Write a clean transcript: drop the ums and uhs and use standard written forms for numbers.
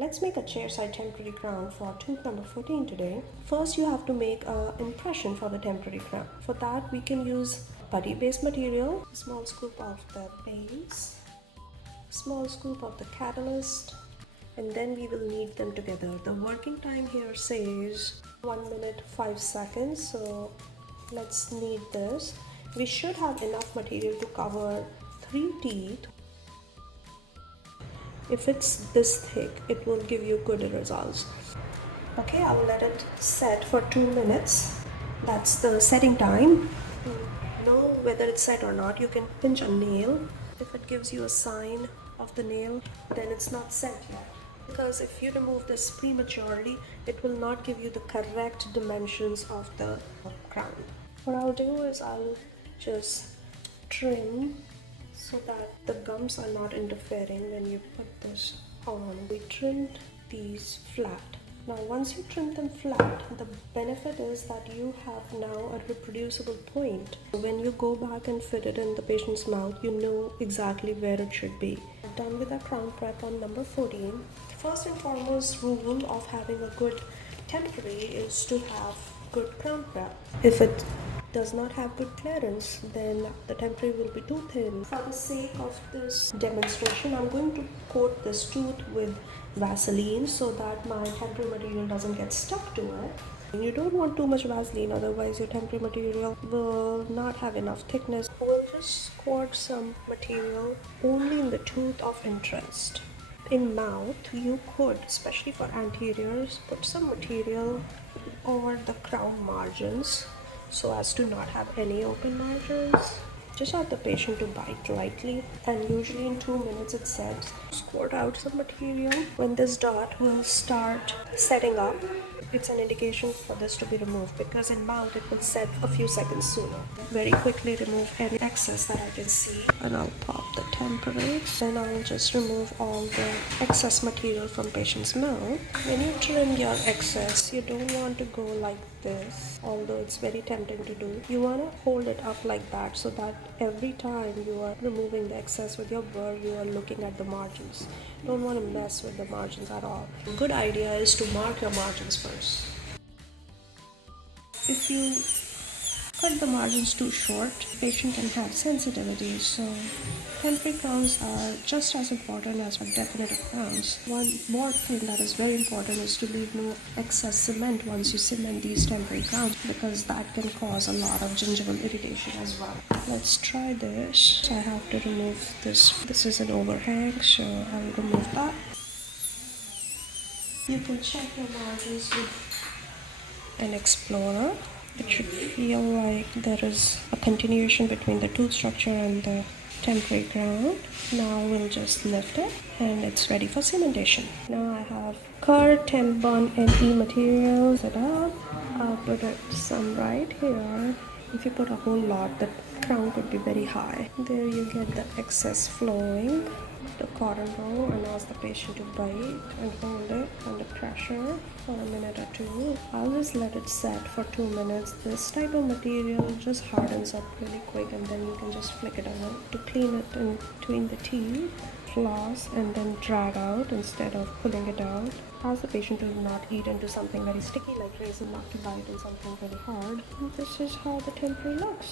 Let's make a chairside temporary crown for tooth number 14 today. First, you have to make an impression for the temporary crown. For that, we can use putty based material, a small scoop of the base, small scoop of the catalyst, and then we will knead them together. The working time here says 1 minute 5 seconds, so let's knead this. We should have enough material to cover 3 teeth. If it's this thick, it will give you good results. Okay, I'll let it set for 2 minutes. That's the setting time. To know whether it's set or not, you can pinch a nail. If it gives you a sign of the nail, then it's not set yet. Because if you remove this prematurely, it will not give you the correct dimensions of the crown. What I'll do is I'll just trim so that the gums are not interfering when you put this on. We trimmed these flat. Now once you trim them flat, the benefit is that you have now a reproducible point. When you go back and fit it in the patient's mouth, you know exactly where it should be. Done with our crown prep on number 14. First and foremost rule of having a good temporary is to have good crown prep. If it does not have good clearance, then the temporary will be too thin. For the sake of this demonstration, I'm going to coat this tooth with Vaseline so that my temporary material doesn't get stuck to it. You don't want too much Vaseline, otherwise your temporary material will not have enough thickness. We'll just squirt some material only in the tooth of interest. In mouth, you could, especially for anteriors, put some material over the crown margins so as to not have any open margins. Just ask the patient to bite lightly, and usually in 2 minutes it sets. Squirt out some material. When this dot will start setting up, it's an indication for this to be removed, because in mouth it will set a few seconds sooner. Very quickly remove any excess that I can see, and I'll pop the temporary. Then I'll just remove all the excess material from patient's mouth. When you trim your excess, you don't want to go like this, although it's very tempting to do. You want to hold it up like that so that every time you are removing the excess with your burr, you are looking at the margins. You don't want to mess with the margins at all. A good idea is to mark your margins first. If you cut the margins too short, the patient can have sensitivity, so temporary crowns are just as important as for definitive crowns. One more thing that is very important is to leave no excess cement once you cement these temporary crowns, because that can cause a lot of gingival irritation as well. Let's try this. So I have to remove this. This is an overhang, so I'll remove that. You can check your margins with an explorer. It should feel like there is a continuation between the tooth structure and the temporary crown. Now we'll just lift it and it's ready for cementation. Now I have Kerr Temp Bond NE materials. I'll put some right here. If you put a whole lot, the crown could be very high. There you get the excess flowing. The cotton roll, and ask the patient to bite and hold it under pressure for a minute or two. I'll just let it set for 2 minutes. This type of material just hardens up really quick, and then you can just flick it out. To clean it in between the teeth, floss and then drag out instead of pulling it out. Ask the patient to not eat into something very sticky like raisin, not to bite in something very hard. And this is how the temporary looks.